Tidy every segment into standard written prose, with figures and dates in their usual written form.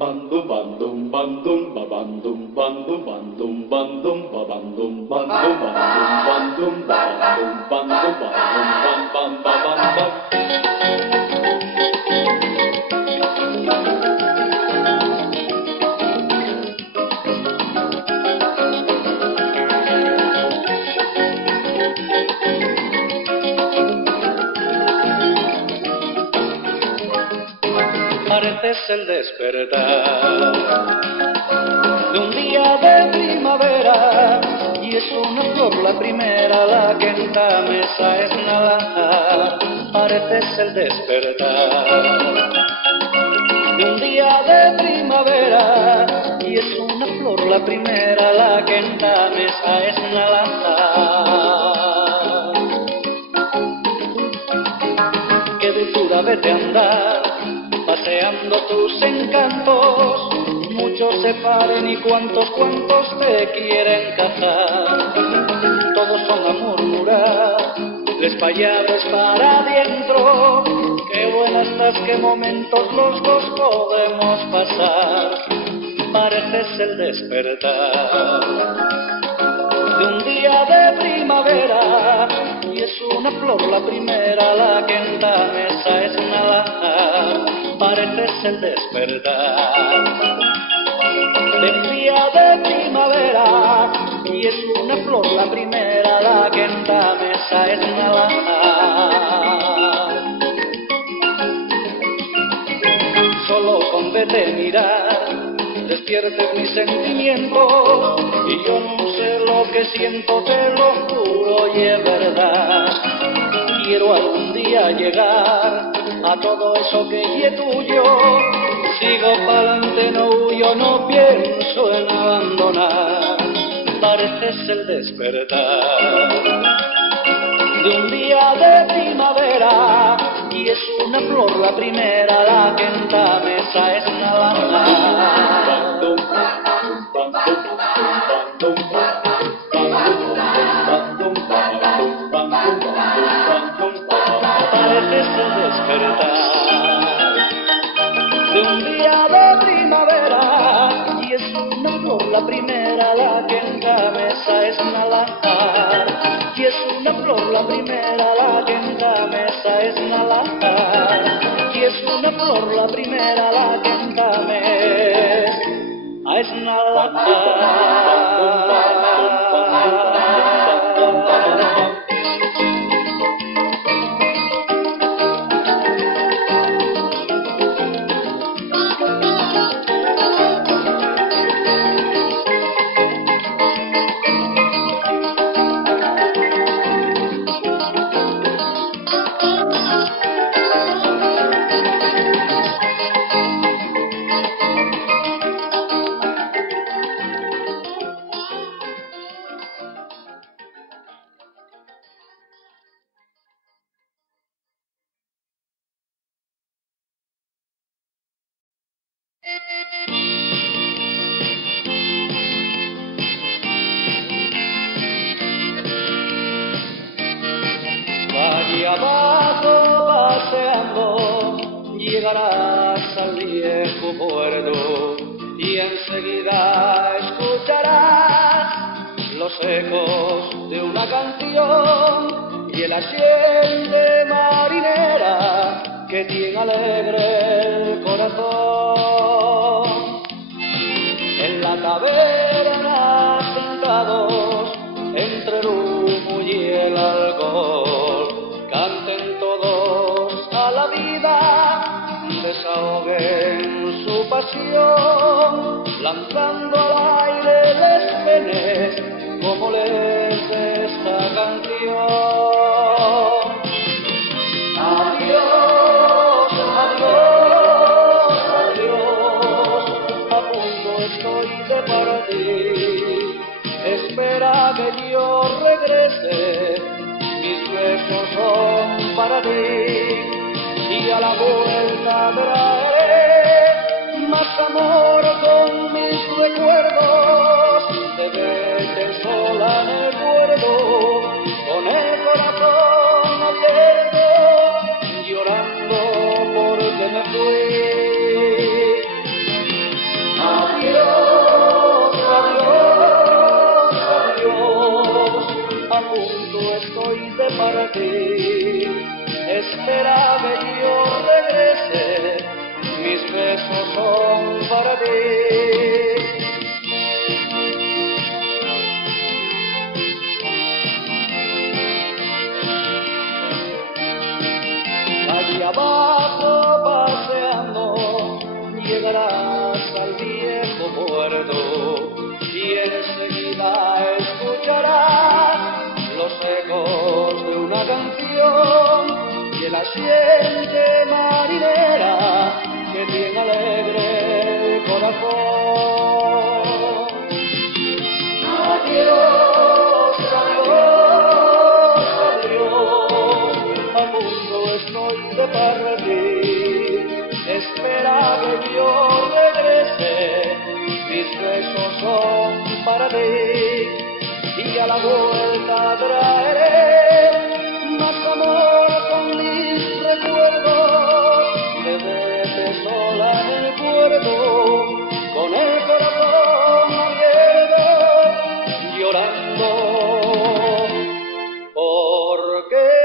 Bandum bandum bandum ba bandum bandum bandum bandum ba bandum bandum bandum bandum ba bandum bandum bandum bam bam ba bam bam. Pareces el despertar de un día de primavera y es una flor la primera la que en ta mesa es nada. Pareces el despertar de un día de primavera y es una flor la primera la que en ta mesa es nada. Qué dulzura vete a andar paseando tus encantos, muchos se paren y cuantos te quieren cazar. Todos son a murmurar, les payados para adentro. Qué buena estás, qué momentos los dos podemos pasar. Pareces el despertar de un día de primavera y es una flor la primera la que en la mesa es nada. Pareces el despertar de un día de primavera y es una flor la primera la que en la mesa es nada. Solo con verte mirar despiertes mis sentimientos y yo no sé lo que siento, te lo juro y es verdad. Quiero algún día llegar a todo eso que es tuyo. Sigo pa'lante, no huyo, no pienso en abandonar. Pareces el despertar de un día de primavera y es una flor la primera la que en la mesa es nada. Pareces el despertar de un día de primavera y es una flor la primera la que en la mesa es nada. Y es una flor la primera la que en la mesa es nada. Y es una flor la primera la que en la mesa es nada. Allí abajo paseando llegarás al viejo puerto y enseguida escucharás los ecos de una canción y el asiente marinera que tiene alegre el corazón. En la taberna sentados entre el humo y el alcohol, canten todos a la vida, desahoguen su pasión, lanzando al aire les penes como les esta canción. Adiós, adiós, adiós, a punto estoy de partir. Espera que yo regrese, mis besos son para ti y a la vuelta traeré más amor con mis recuerdos. De verte sola me acuerdo, con el corazón abierto, llorando porque me fui. besos son para ti. Allí abajo paseando llegarás al viejo puerto y enseguida escucharás los ecos de una canción y el asiente marinera que tiene alegre el corazón. Adiós, adiós, adiós, a punto estoy de partir. Espera que yo regrese, mis besos son para ti y a la vuelta traeré más amor con mis recuerdos. Que vete sola en el puerto con el corazón abierto, llorando porque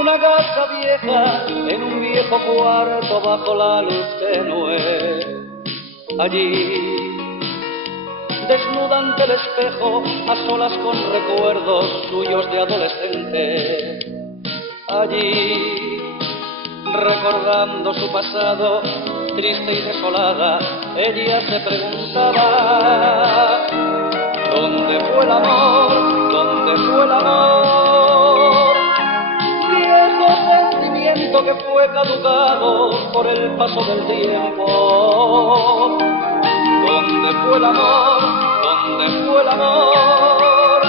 Una casa vieja, en un viejo cuarto bajo la luz tenue. Allí, desnuda ante el espejo, a solas con recuerdos suyos de adolescente. Allí, recordando su pasado, triste y desolada, ella se preguntaba: ¿dónde fue el amor? ¿Dónde fue el amor? Sentimiento que fue caducado por el paso del tiempo. ¿Dónde fue el amor? ¿Dónde fue el amor?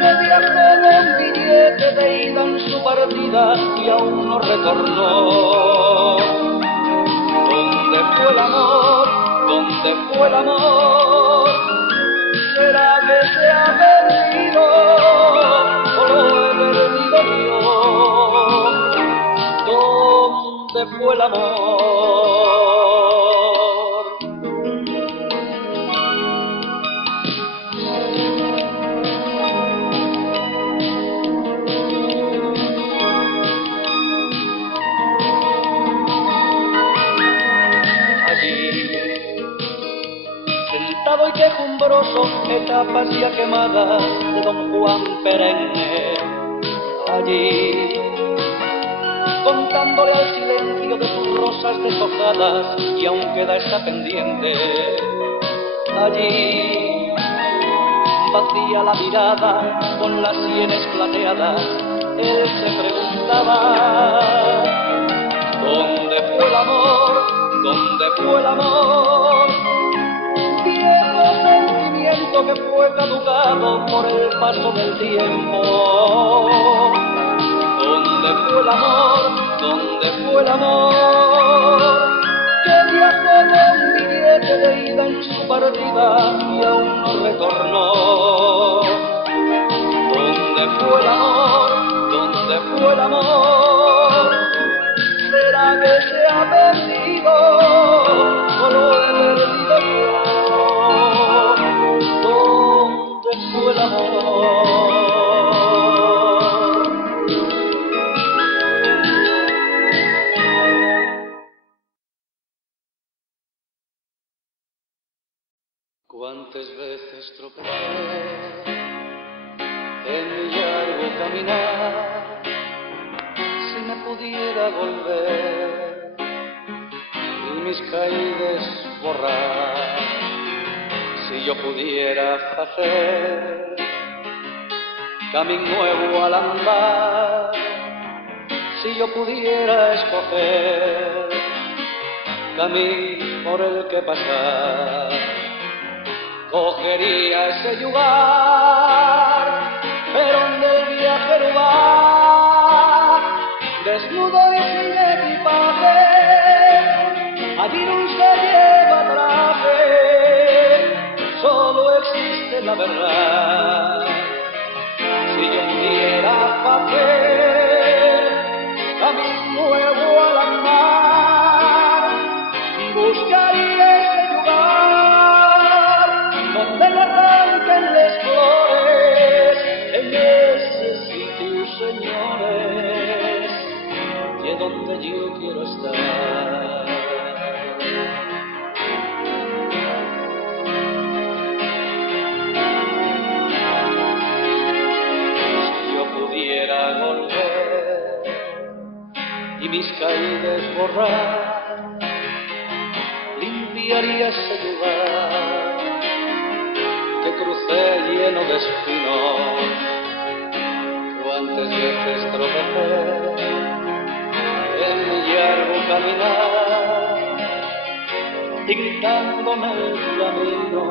Que viajó con billete de ida en su partida y aún no retornó. ¿Dónde fue el amor? ¿Dónde fue el amor? ¿Será que se ha perdido o lo he perdido yo? ¿Dónde fue el amor? Allí, sentado y quejumbroso, etapas ya quemadas de Don Juan perenne. Allí, contándole al silencio de sus rosas deshojadas, y aún queda esa pendiente. Allí, vacía la mirada, con las sienes plateadas, él se preguntaba: ¿dónde fue el amor? ¿Dónde fue el amor? Viejo sentimiento que fue caducado por el paso del tiempo. ¿Dónde fue el amor? ¿Dónde fue el amor? Que viajó con billete de ida en su partida y aún no retornó. ¿Dónde fue el amor? ¿Dónde fue el amor? ¿Será que se ha perdido o lo he perdido yo? ¿Dónde fue el amor? Cuántas veces tropecé en mi largo caminar, si me pudiera volver y mis caídas borrar, si yo pudiera hacer camino nuevo al andar, si yo pudiera escoger camino por el que pasar, cogería ese lugar, pero donde el viajero va, desnudo y sin equipaje, allí no se lleva traje, solo existe la verdad. Si yo pudiera hacer camino nuevo al andar, buscaría ese lugar donde no arranquen las flores, en ese sitio, señores, y es donde yo quiero estar. Si yo pudiera volver y mis caídas borrar, limpiaría ese lugar que crucé lleno de espinos. Cuántas veces tropecé en mi largo caminar, y gritándome el camino,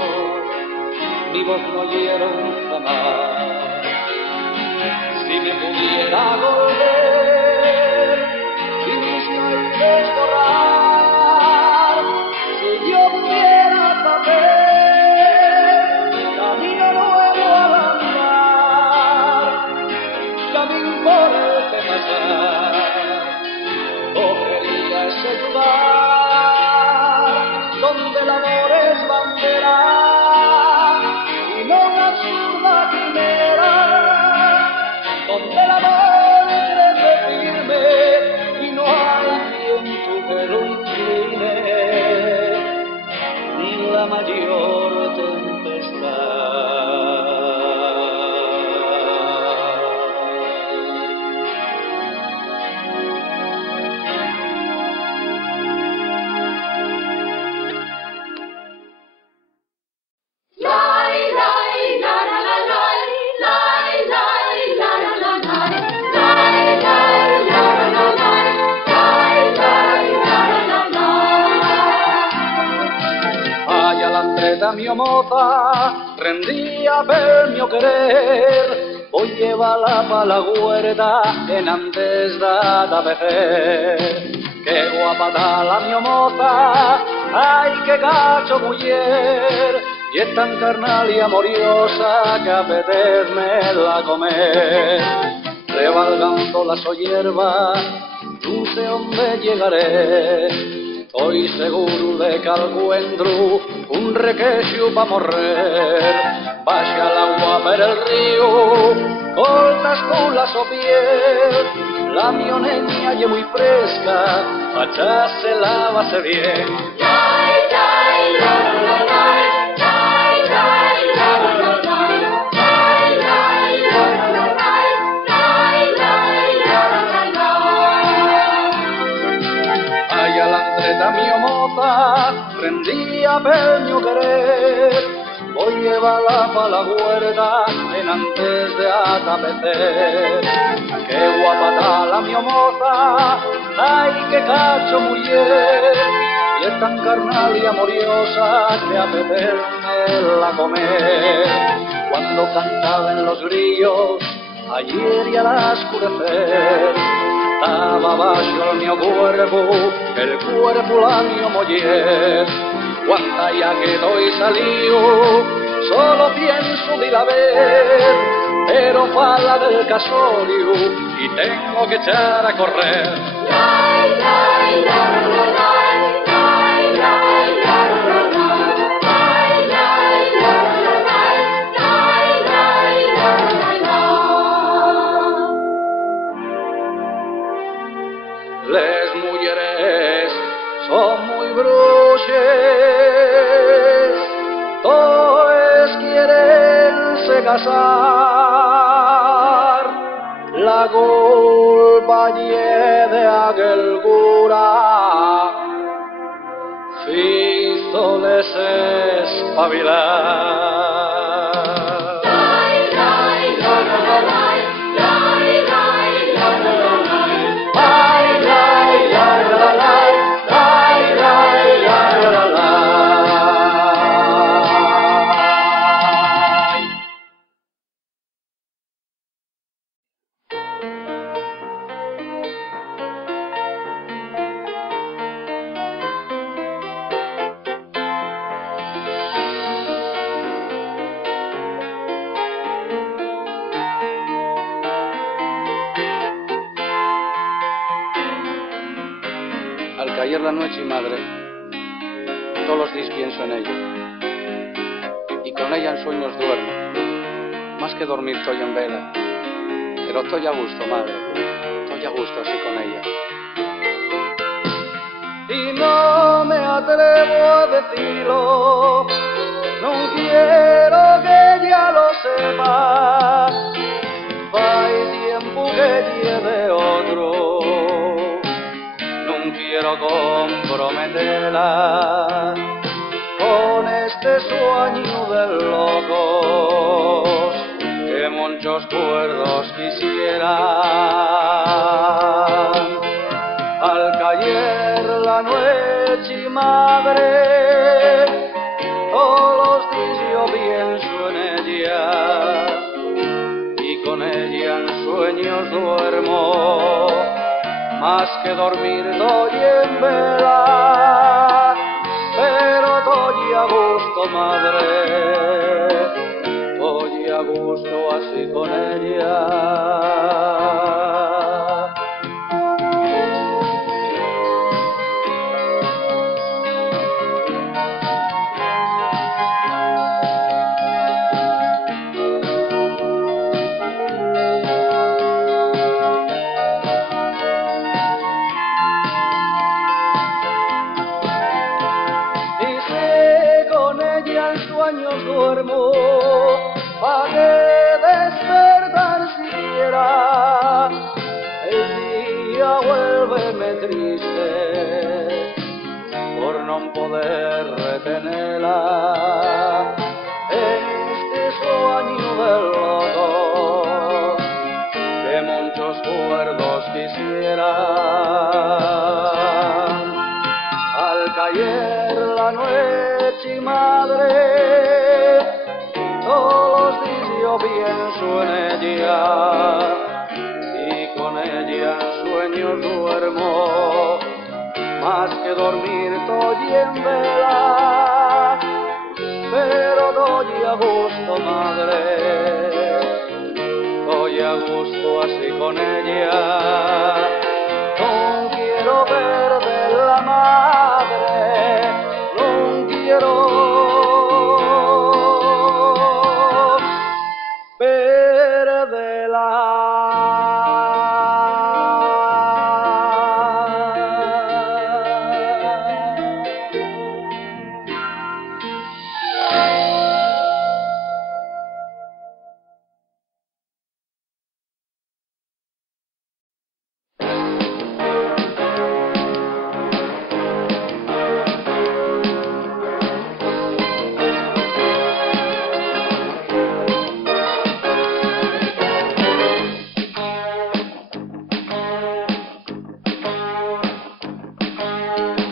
mi voz no oyeron jamás. Si me pudiera volver y mis caídas borrar, si yo pudiera saber camino nuevo mio moza rendía per mio querer, hoy llevala pa la huerta en antes da vejer. Qué guapa da la mio moza, ay qué cacho mujer, y es tan carnal y amoriosa que apetezme la comer. Revalgando la soyerba, dulce donde llegaré, estoy seguro de que encuentro un requeixo pa morrer. Baja el agua per el río, cortas tú la sopiel, la mioneña y muy fresca, allá se lávase bien. La mia moza rendía per mio querer, hoy llévala pa la huerta en antes de atapecer. Qué guapa está la mia moza, ay qué cacho mujer, y es tan carnal y amoriosa que apetece la comer. Cuando cantaban los grillos ayer y al oscurecer, estaba bajo el mio cuerpo, el cuerpo la mio mujer. Cuando ya que estoy salido, solo pienso de ir a ver, pero fala del casorio y tengo que echar a correr. Les mujeres son muy bruches, todos quieren se casar, la culpa ye de aquel cura, fízoles espabilar. Al caer la noche, madre, todos los días pienso en ella, y con ella en sueños duermo. Más que dormir estoy en vela, pero estoy a gusto, madre, estoy a gusto así con ella. Y no me atrevo a decirlo, no quiero que ella lo sepa, hay tiempo que lleve otro. Quiero comprometerla con este sueño de locos que muchos cuerdos quisieran. Al caer la noche, madre, todos los días yo pienso en ella y con ella en sueños duermo. Más que dormir doy en vela, pero doy a gusto, madre, doy a gusto así con ella. Duermo, pa' que despertar siquiera, el día vuélveme triste, por no poder retenerla, este sueño del loco, que muchos cuerdos quisieran. Al caer la noche, madre, dormir estoy en vela, pero doy a gusto, madre, doy a gusto así con ella. No quiero perder la madre, no quiero perderla.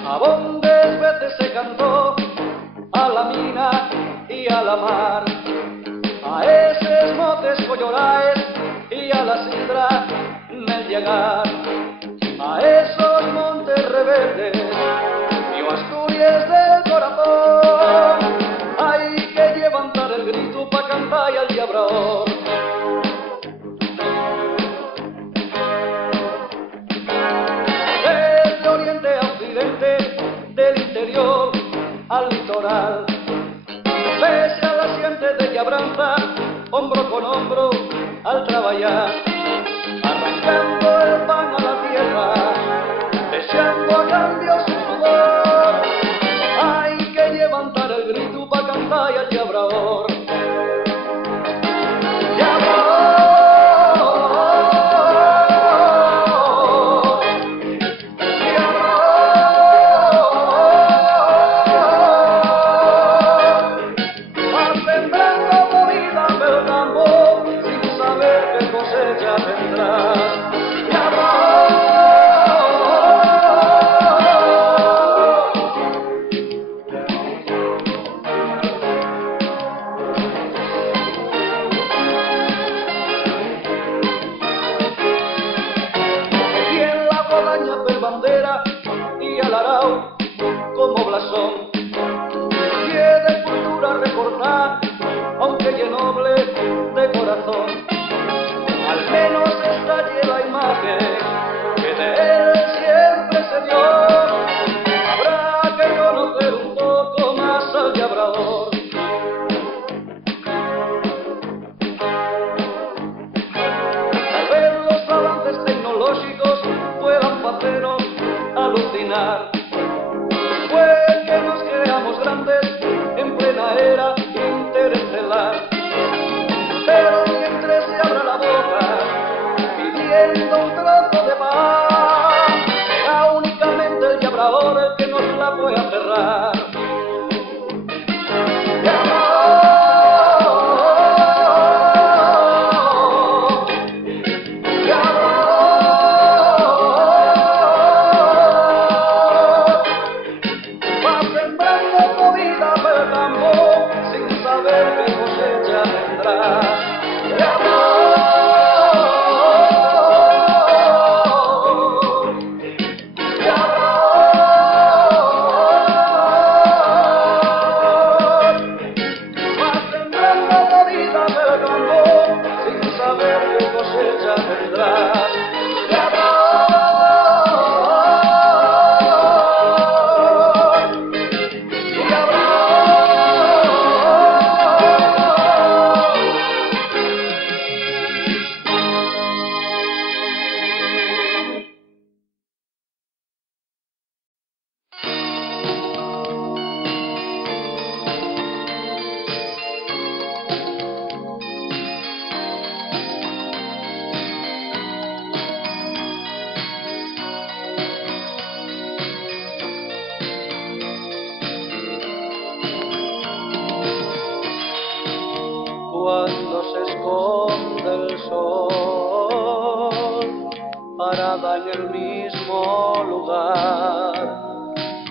A bondes veces se cantó a la mina y a la mar, a esos motes colloraes y a la sidra nel llegar, a esos montes rebeldes y Asturias del corazón. Hay que levantar el grito pa' cantar y al diabrador. Desde oriente a occidente, del interior al litoral, pese a las sientes de Llabranza, hombro con hombro al trabajar, arrancando el pan a la tierra, deseando a cambio su sudor. Hay que levantar el grito pa' cantar y al diabrador. Bandera y al arao como blasón, y de cultura recortar, aunque ye noble de corazón, al menos esta lleva imagen que de él siempre se dio. Habrá que conocer un poco más al labrador. Tal vez los avances tecnológicos puedan hacernos alucinar, fue que nos creamos grandes en plena era interestelar, pero mientras se abra la boca pidiendo un trozo de paz, será únicamente el labrador el que nos la pueda cerrar. Cuando se esconde el sol, parada en el mismo lugar,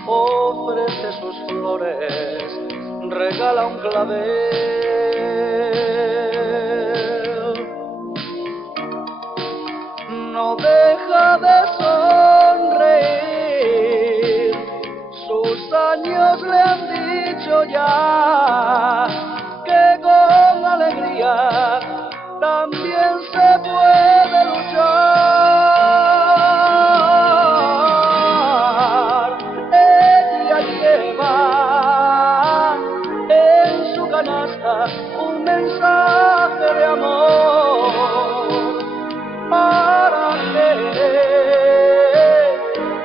ofrece sus flores, regala un clavel, no deja de sonreír dicho ya que con alegría también se puede luchar. Ella lleva en su canasta un mensaje de amor.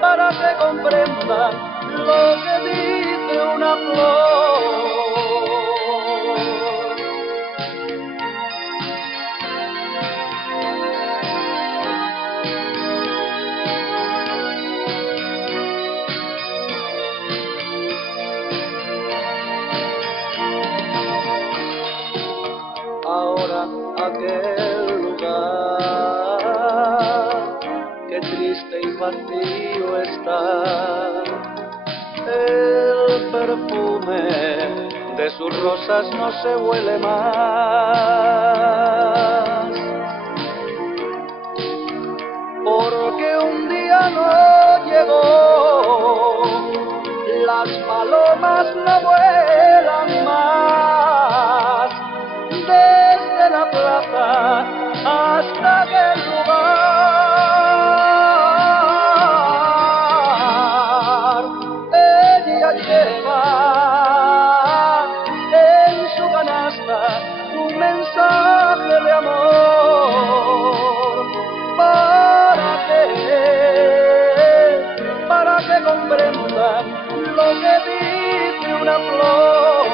Para que comprendan lo que dice una flor. Ahora aquel lugar, qué triste y vacío está. El perfume de sus rosas no se huele más, porque un día no llegó. Las palomas no vuelan más desde la plaza hasta aquel lugar. Ella lleva en su canasta un mensaje de amor. Para que comprendan lo que dice una flor.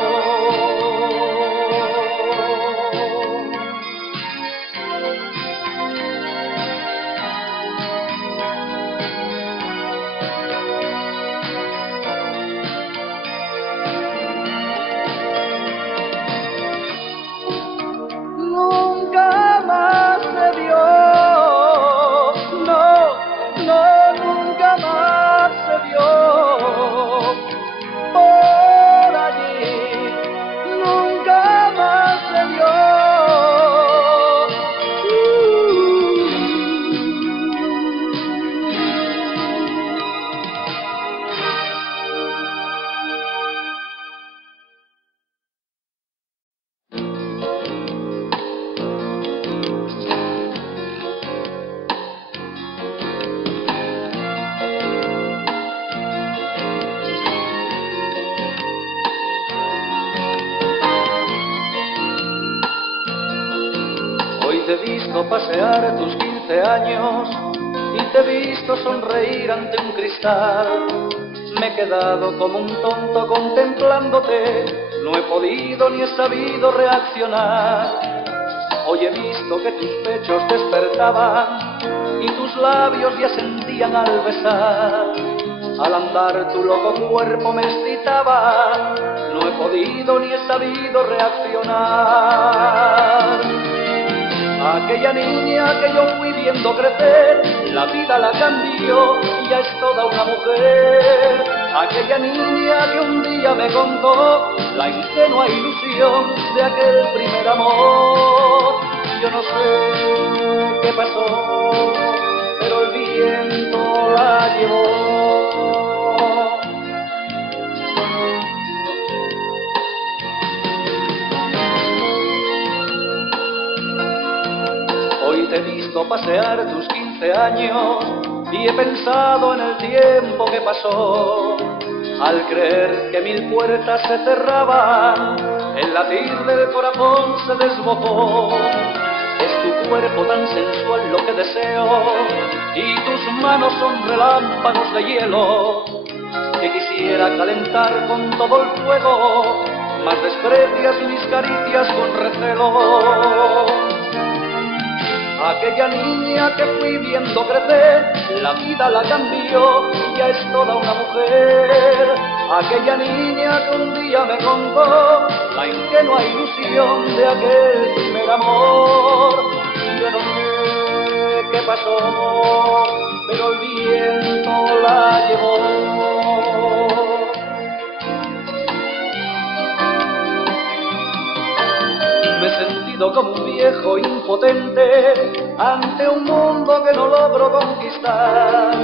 Nunca más se vio, nunca más se vio por allí, nunca más se vio. Te he visto pasear tus 15 años y te he visto sonreír ante un cristal. Me he quedado como un tonto contemplándote, no he podido ni he sabido reaccionar. Hoy he visto que tus pechos despertaban y tus labios ya sentían al besar. Al andar tu loco cuerpo me excitaba, no he podido ni he sabido reaccionar. Aquella niña que yo fui viendo crecer, la vida la cambió y ya es toda una mujer. Aquella niña que un día me contó la ingenua ilusión de aquel primer amor. Yo no sé qué pasó, pero el viento la llevó. Hoy te he visto pasear tus 15 años y he pensado en el tiempo que pasó. Al creer que 1000 puertas se cerraban, el latir del corazón se desbocó. Es tu cuerpo tan sensual lo que deseo y tus manos son relámpagos de hielo que quisiera calentar con todo el fuego, mas desprecias mis caricias con recelo. Aquella niña que fui viendo crecer, la vida la cambió y ya es toda una mujer. Aquella niña que un día me contó la ingenua ilusión de aquel primer amor. Yo no sé qué pasó, pero el viento la llevó. Me he sentido como un viejo impotente ante un mundo que no logro conquistar.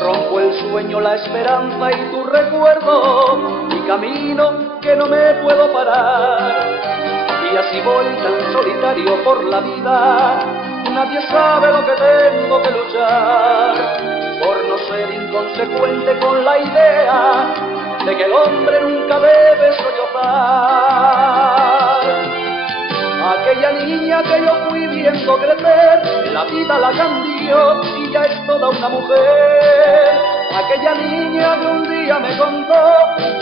Rompo el sueño, la esperanza y tu recuerdo, y camino que que no me puedo parar. Y así voy tan solitario por la vida, nadie sabe lo que tengo que luchar, por no ser inconsecuente con la idea de que el hombre nunca debe sollozar. Aquella niña que yo fui viendo crecer, la vida la cambió y ya es toda una mujer. Aquella niña que un día me contó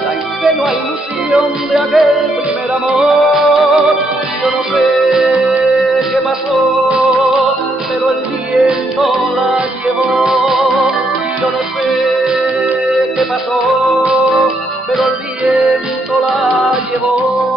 la ingenua ilusión de aquel primer amor. Yo no sé qué pasó, pero el viento la llevó. Yo no sé qué pasó, pero el viento la llevó.